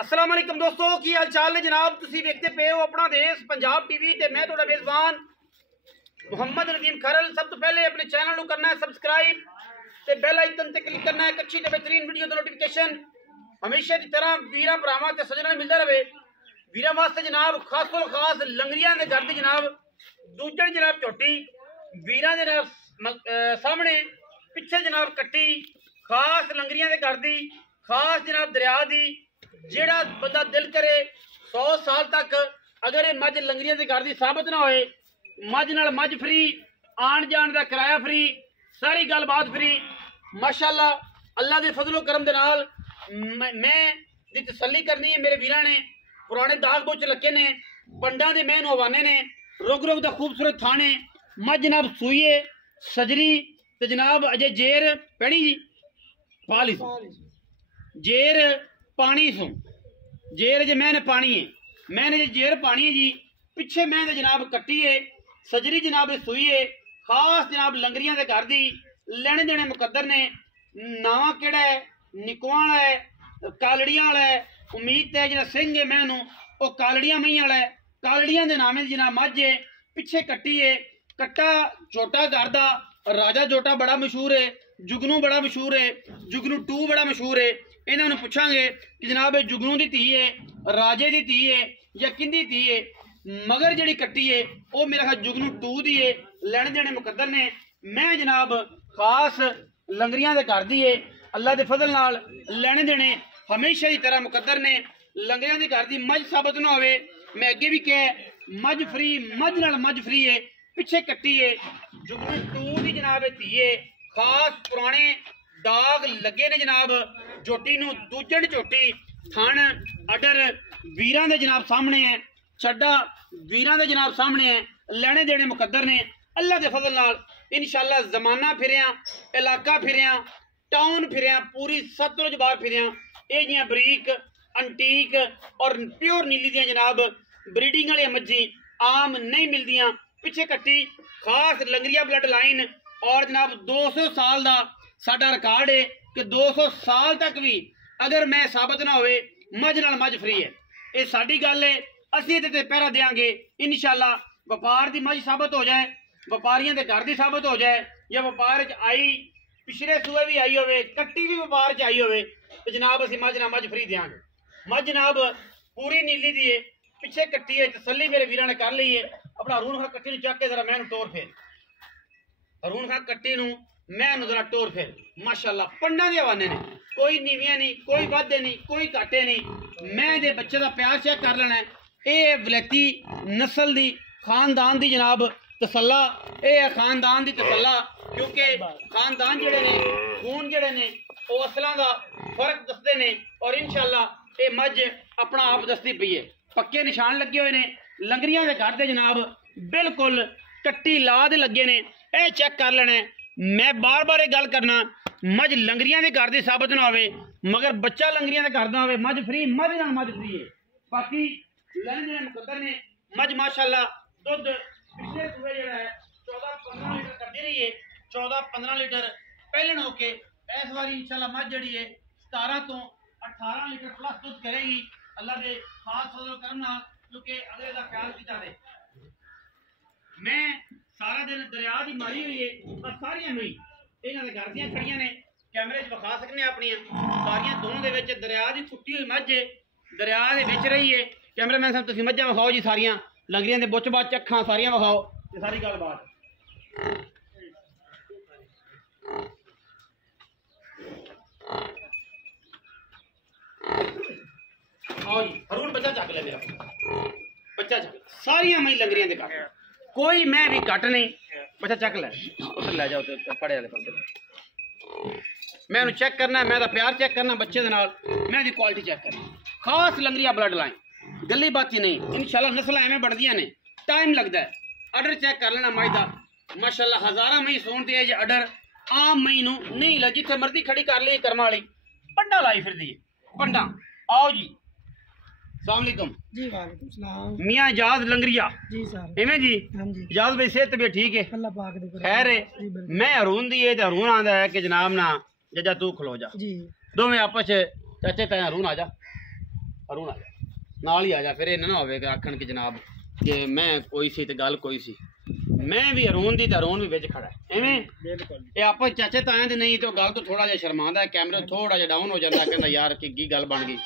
अस्सलाम वालेकुम दोस्तों, की हाल चाल ने जनाब। तुसी देखते पे हो अपना देश पंजाब टीवी ते मैं तुहाडा मेजबान मुहम्मद नदीम खरल। सब तो पहले अपने चैनल को करना है सबसक्राइब ते बेल आइकन ते क्लिक करना है एक अच्छी ते बेहतरीन वीडियो दा नोटिफिकेशन हमेशा की तरह वीरा भरावां ते सज्जनां मिलता रहे। वीरा वास्ते जनाब खास तो खास लंगरियां दे घर दी जनाब दूजण जनाब झोटी वीरा दे सामने पिछे जनाब कट्टी खास लंगरियां दे घर दी खास जनाब दरिया दी जेड़ा बंदा दिल करे 100 साल तक अगर ये मझ लंगरियां दे घर दी साबित ना होए, मझ नाल मझ फ्री, आन जान दा किराया फ्री, सारी गलबात फ्री। माशाअल्लाह अल्लाह दे फजलो करम दे नाल मैं दी तसल्ली करनी है। मेरे वीरां ने पुराने दाग बोच लगे ने पंडा दे मैं हवाने ने रुग रुग दा खूबसूरत थाने मझ जनाब सूइए सजरी ते जनाब अजय जेर पैनी पाली जेर पानी सो जेर जे मैंने पानी है मैंने जे जेर पानी है जी पिछे मैंने जनाब कट्टी है सजरी जनाब सूई है खास जनाब लंगरियां दे घर दी लेने देने मुकद्दर ने नावा केड़ा है निकवां वाला है कालड़ियां वाला है उम्मीद है जेड़ा सिंह है मैनू ओ कालड़ियां मई वाला है कालड़ियां दे नामे जनाब मझ है पिछे कट्टी है कट्टा छोटा घर दा राजा जोटा बड़ा मशहूर है जुगनू बड़ा मशहूर है जुगनू 2 बड़ा मशहूर है। इन्होंने पूछांगे कि जनाब जुगनू की धी है राजे की धी है या किंदी धी है मगर जी कट्टी है वह मेरा ख्याल जुगनू 2 दी है लेने देने मुकद्दर ने मैं जनाब खास लंगरियां दे घर दी है अल्लाह के फजल नाल लेने देने हमेशा की तरह मुकद्दर ने लंगरियां दे घर दी मझ साबित ना होवे। मैं अगे भी कह मझ फ्री मझ नाल मझ फ्री है पिछे कट्टी है जुगनू 2 दी जनाब धी है खास पुराने दाग लगे ने जनाब झोटी नू दूजण झोटी थन अडर वीरां दे जनाब सामने है छड्डा वीरां दे जनाब सामने है लेने देने मुकद्दर ने अल्लाह दे फजल नाल इंशाअल्लाह जमाना फिरिया इलाका फिरिया टाउन फिरिया पूरी सतलुज बार फिरिया ये जियां बरीक अंटीक और प्योर नीली दियां जनाब ब्रीडिंग वाली मज्जी आम नहीं मिलदियां पिछे कट्टी खास लंगरिया ब्लड लाइन और जनाब 200 साल का साडा रिकॉर्ड है कि 200 साल तक भी अगर मैं साबित ना होवे मझ नाल मझ फ्री है ये साडी गल है असीं इहदे ते पहरा देंगे इंशाअल्लाह। व्यापार की मझ साबित हो जाए व्यापारियों के घर की साबित हो जाए या व्यापार च आई पिछले सूए भी आई होवे कट्टी भी व्यापार च आई होवे तो जनाब असीं मझ नाल मझ फ्री देंगे। मझ जनाब पूरी नीली दी है पिछे कट्टी है तसल्ली मेरे वीरां ने कर ली है। अपना हरून खा कट्टी नूं चक के जरा मैं टोर फेर हरून खा कट्टी नूं मैं जरा टोर फिर माशाअल्लाह पंडा दे हवाने ने कोई नीवियां नहीं कोई वादे नहीं कोई घाटे नहीं। मैं दे बच्चे का प्यार चेक कर लेना है ये वलैती नस्ल दी खानदान दी जनाब तसल्ला ये खानदान दी तसल्ला क्योंकि खानदान जेड़े ने खून जेड़े ने वो असलों का फर्क दसते ने और इंशाअल्लाह ये मझ अपना आप दसती पई है। पक्के निशान लगे हुए ने लंगरियां दे घर दे जनाब बिल्कुल कट्टी ला दे लगे ने ये चेक कर लेना है। मैं बार बार गल करना मझ लंगरियां दे घर दी साबित ना होवे मगर बच्चा लंगरियां दे घर दा होवे मझ फ्री मझ नाल मझ फ्री है। बाकी लेने देने मुकद्दर ने मझ माशाअल्लाह दुध पिछले सूबे जेड़ा है 14-15 लीटर करदी रही है 14-15 लीटर पहले होके इस बारी इंशाअल्लाह मझ जड़ी है 17 तो 18 लीटर प्लस दूध करेगी अल्लाह दे खास फजल करम नाल क्योंकि अगले दा ख्याल कीता दे। मैं सारा दिन दरिया की मारी हुई है और सारिया मई इन्हों के घर दियां खड़ियां ने कैमरे विखा सकने अपनिया सारिया दोनों दे विच दरिया की फुटी हुई मझ है दरिया के विच रही है। कैमरामैन साहब तुसीं मझां विखाओ जी सारिया लंगरियां दे बुच बाच अखां सारिया विखाओ ये सारी गलबात आओ जी हरून बच्चा चक ले मेरा बच्चा चक सारिया मई लंगरियां दे घर कोई मैं भी घट नहीं बच्चा चक लै उधर लै जाओ पड़े वाले पासे मैं उन्हें चेक करना मैं प्यार चेक करना बच्चे दे नाल मैं दी क्वालिटी चेक करनी खास लंगरिया ब्लड लाइन गली बाती नहीं इंशाअल्लाह नस्ल एवें बढ़दियां ने टाइम लगता है। अडर चेक कर लेना मई दा माशाअल्लाह हज़ारा मई सोन ते जे अडर आम मई नूं नहीं ला जिथे मर्जी खड़ी कर ली कर्मा वाली पंडा लाई फिरदी है पंडा। आओ जी अस्सलाम वालेकुम जी वालेकुम सलाम मियां इजाज लंगरिया जी सर इवें जी हां जी इजाज भाई सेहत भी ठीक है अल्लाह पाक दे खैर है। मैं हरून दी है ते हरून आंदा है कि जनाब ना जजा तू खलो जा जी दोवें आपस च चाचे तैं हरून आ जा ਅਰੁਣ ਆ ਜਾ ਨਾਲ ਹੀ ਆ ਜਾ, ਫਿਰ ਇਹ ਨਾ ਹੋਵੇਗਾ ਆਖਣ ਕਿ ਜਨਾਬ ਕਿ ਮੈਂ ਕੋਈ ਸੀ ਤੇ ਗੱਲ ਕੋਈ ਸੀ। ਮੈਂ ਵੀ ਅਰੁਣ ਦੀ ਤੇ ਅਰੁਣ ਵੀ ਵਿੱਚ ਖੜਾ ਹੈ ਐਵੇਂ। ਇਹ ਆਪਾਂ ਚਾਚੇ ਤਾਇਆਂ ਦੇ ਨਹੀਂ ਤੇ ਗੱਲ ਤੋਂ ਥੋੜਾ ਜਿਹਾ ਸ਼ਰਮਾਉਂਦਾ, ਕੈਮਰੇ ਥੋੜਾ ਜਿਹਾ ਡਾਊਨ ਹੋ ਜਾਂਦਾ, ਕਹਿੰਦਾ ਯਾਰ ਕੀ ਗੱਲ ਬਣ ਗਈ।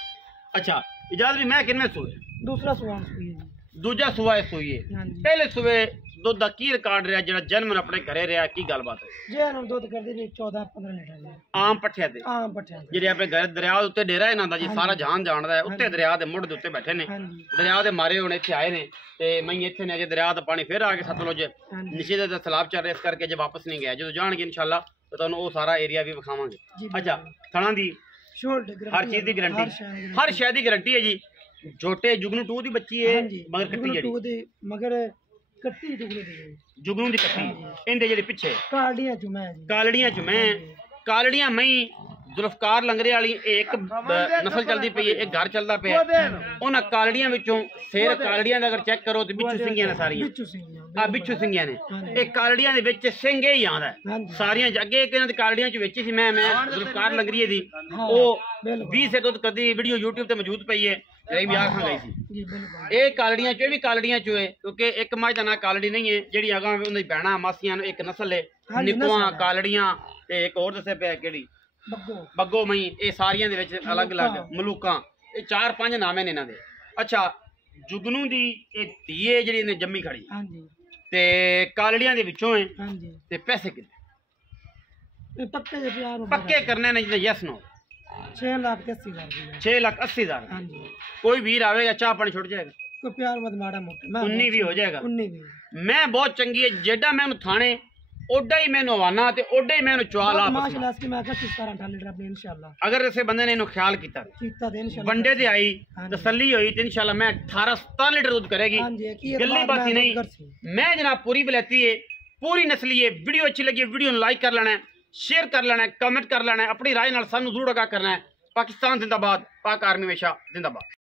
ਅੱਛਾ ਇਜਾਜ਼ਤ ਵੀ ਮੈਂ ਕਿੰਨੇ ਸੂਏ? दूसरा सुवान सुई है जी। ਦੂਜਾ ਸੂਆ ਇਹ ਸੂਈ ਹੈ। हाँ जी ਪਹਿਲੇ ਸੂਏ ਦੁੱਧ ਦਾ ਕੀ ਰਿਕਾਰਡ ਰਿਹਾ ਜਿਹੜਾ ਜਨਮਨ ਆਪਣੇ ਘਰੇ ਰਿਹਾ, ਕੀ ਗੱਲਬਾਤ ਹੈ? जे हम दूध कर दी 14-15 लीटर जी। ਆਮ ਪੱਠਿਆਂ ਤੇ आम पट्टियां से। ਜਿਹੜੇ ਆਪਣੇ ਘਰ ਦਰਿਆ ਦੇ ਉੱਤੇ ਡੇਰਾ ਇਹਨਾਂ ਦਾ ਜੀ, ਸਾਰਾ ਜਹਾਨ ਜਾਣਦਾ ਹੈ। ਉੱਤੇ ਦਰਿਆ ਦੇ ਮੁੱਢ ਦੇ ਉੱਤੇ ਬੈਠੇ ਨੇ, हाँ जी ਦਰਿਆ ਦੇ ਮਾਰੇ ਹੁਣ ਇੱਥੇ ਆਏ ਨੇ ਤੇ ਮੈਂ ਇੱਥੇ ਨੇ, ਅਜੇ ਦਰਿਆ ਦਾ ਪਾਣੀ ਫਿਰ ਆ ਕੇ ਸਤਲੁਜ हाँ जी ਨੀਚੇ ਦਾ ਸਲਾਬ ਚੱਲ ਰਿਹਾ, ਇਸ ਕਰਕੇ ਜੇ ਵਾਪਸ ਨਹੀਂ ਗਿਆ। ਜਦੋਂ ਜਾਣਗੇ ਇਨਸ਼ਾਅੱਲਾ ਤਾਂ ਤੁਹਾਨੂੰ ਉਹ ਸਾਰਾ ਏਰੀਆ ਵੀ ਵਿਖਾਵਾਂਗੇ। जी ਅੱਛਾ ਥਣਾ ਦੀ शोल्डर हर चीज की गारंटी, हर शय की गारंटी है जी। छोटे जुगनू 2 की बच्ची है, मगर कट्टी जेडी मगर कट्टी टुकड़े दी जुगनू दी कट्टी इंदे जेडे पिछे कालियां चुमै जी। कालड़ियां च मैं कालड़ियां मई जुल्फकार लंगरे वाली एक नस्ल चलती पई है, एक घर चलता पे उन्हां कालड़ियां विचों सिर कालड़ियां दा अगर चेक करो तो बिच्छू सिंगियां ने सारियां, बिच्छू सिंगियां आ बिच्छू सिंगियां ने। ਇਹ ਕਾਲੜੀਆਂ ਦੇ ਵਿੱਚ ਸਿੰਘ ਹੀ ਆਉਂਦਾ हाँ जी ਸਾਰੀਆਂ ਅੱਗੇ ਇੱਕ ਇਹਨਾਂ ਦੀ ਕਾਲੜੀਆਂ ਚ ਵੇਚੀ ਸੀ ਮੈਂ ਜ਼ੁਲਫਕਾਰ ਲੰਗਰੀਏ ਦੀ, हाँ ਉਹ बिल्कुल 20 ਸੇ ਦੁੱਧ ਕਦੀ ਵੀਡੀਓ YouTube ਤੇ ਮੌਜੂਦ ਪਈ ਹੈ, ਜਿਹੜੀ ਵੀ ਆਖਾਂ ਗਈ ਸੀ। जी बिल्कुल ਇਹ ਕਾਲੜੀਆਂ ਚ, ਇਹ ਵੀ ਕਾਲੜੀਆਂ ਚ ਹੈ, ਕਿਉਂਕਿ ਇੱਕ ਮੱਝ ਦਾ ਨਾਂ ਕਾਲੜੀ ਨਹੀਂ ਹੈ, ਜਿਹੜੀ ਅਗਾਂ ਉਹਨਾਂ ਦੀ ਭੈਣਾਂ ਮਾਸੀਆਂ ਨੂੰ ਇੱਕ ਨਸਲ ਹੈ, ਹਾਂਜੀ, ਨਿੱਕੂਆਂ ਨਸਲ ਹੈ। ਕਾਲੜੀਆਂ ਤੇ ਇੱਕ ਹੋਰ ਦੱਸਿਆ ਪਿਆ ਕਿਹੜੀ बग्गो ਬੱਗੋ ਮਈ, ਇਹ ਸਾਰੀਆਂ ਦੇ ਵਿੱਚ ਅਲੱਗ-ਅਲੱਗ ਮਲੂਕਾਂ, ਇਹ 4-5 ਨਾਮ ਨੇ ਇਹਨਾਂ ਦੇ। ਅੱਛਾ ਜੁਗਨੂ ਦੀ ਇਹ ਧੀਏ ਜਿਹੜੀ ਇਹਨੇ ਜੰਮੀ ਖੜੀ हाँ जी ਤੇ ਕਾਲੜੀਆਂ ਦੇ ਵਿੱਚੋਂ ਹੈ हाँ जी ਤੇ ਪੈਸੇ ਕਿੰਨੇ ये पक्के जे प्यार ਪੱਕੇ ਕਰਨੇ ਨੇ ਜਿਹਦੇ ਯੈਸ ਨੋ? 6 लाख 80,000 दी 6,80,000। हाँ जी ਕੋਈ ਵੀਰ ਆਵੇਗਾ ਚਾਹ ਪਾਣੀ ਛੁੱਟ ਜਾਏਗਾ, कोई प्यार मत माड़ा मोटा मैं 19 ਵੀ ਹੋ ਜਾਏਗਾ। 19 भी ਮੈਂ ਬਹੁਤ ਚੰਗੀ ਹੈ, ਜਿਹੜਾ ਮੈਂ ਉਹਨੂੰ ਥਾਣੇ ਓਡਾ ਹੀ ਮੈਨੂੰ ਹਵਾਨਾ ਤੇ ਓਡਾ ਹੀ ਮੈਨੂੰ ਚੁਆ ਲਾ। माशाल्लाह इसकी मैं कहता 17-18 लीटर अपने इंशाल्लाह ਅਗਰ ਇਸੇ ਬੰਦੇ ਨੇ ਇਹਨੂੰ ਖਿਆਲ ਕੀਤਾ, कीता दे इंशाल्लाह ਵੰਡੇ ਤੇ ਆਈ, ਹਾਂਜੀ। ਤਸੱਲੀ ਹੋਈ ਤੇ ਇਨਸ਼ਾਅੱਲਾ ਮੈਂ 18-17 ਲੀਟਰ ਦੁੱਧ ਕਰੇਗੀ। हाँ जी की ਗੱਲੀ ਬਾਤੀ ਨਹੀਂ, मैं जनाब पूरी बलैती है, पूरी नस्ली है। वीडियो अच्छी लगी वीडियो लाइक कर लेना है, शेयर कर लेना है, कमेंट कर लेना है, अपनी राय नाल सानू जरूर आगाह करना है। पाकिस्तान जिंदाबाद, पाक आर्मी हमेशा जिंदाबाद।